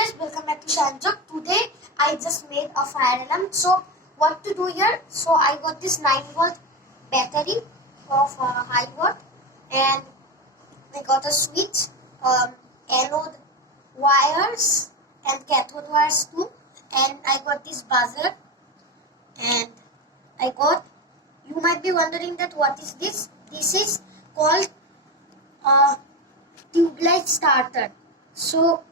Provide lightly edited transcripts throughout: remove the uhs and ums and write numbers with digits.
guys, welcome back to Shanjok. Today I just made a fire alarm. So what to do here? So I got this 9-volt battery of high volt, and I got a switch, anode wires and cathode wires too, and I got this buzzer, and I got, you might be wondering that what is this? This is called a tube light starter. So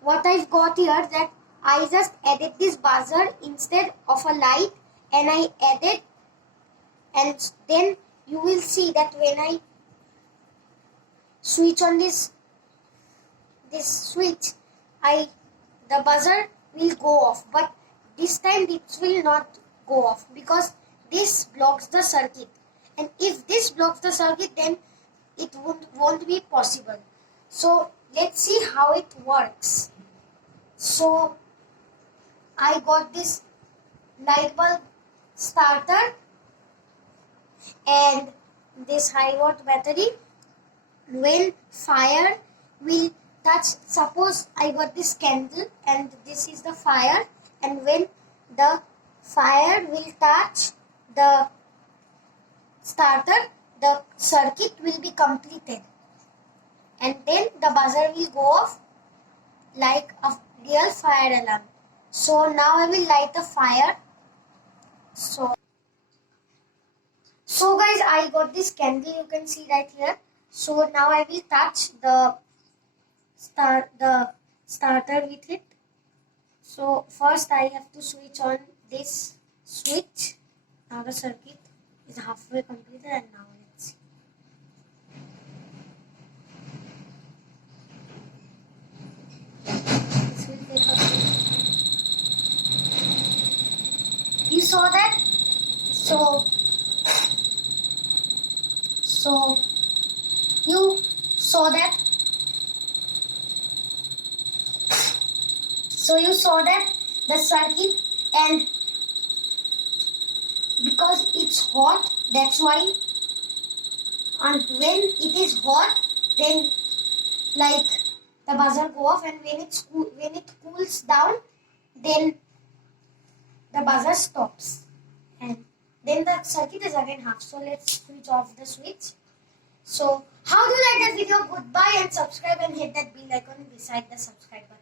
what I've got here, that I just added this buzzer instead of a light, and I added, and then you will see that when I switch on this switch, the buzzer will go off, but this time it will not go off because this blocks the circuit, and if this blocks the circuit, then it won't be possible. So let's see how it works. So I got this light bulb starter and this high volt battery. When fire will touch, suppose I got this candle and this is the fire, and when the fire will touch the starter, the circuit will be completed, and then the buzzer will go off like a real fire alarm. So now I will light the fire. So guys, I got this candle, you can see right here. So now I will touch the starter with it. So first I have to switch on this switch. Now the circuit is halfway completed, and now let's see. This will take a bit. You saw that? So you saw that? So you saw that the circuit, and because it's hot, that's why. And when it is hot, then like the buzzer go off, and when it cools down, then the buzzer stops, and then the circuit is again half. So let's switch off the switch. So how do you like that video? Goodbye, and subscribe and hit that bell icon beside the subscribe button.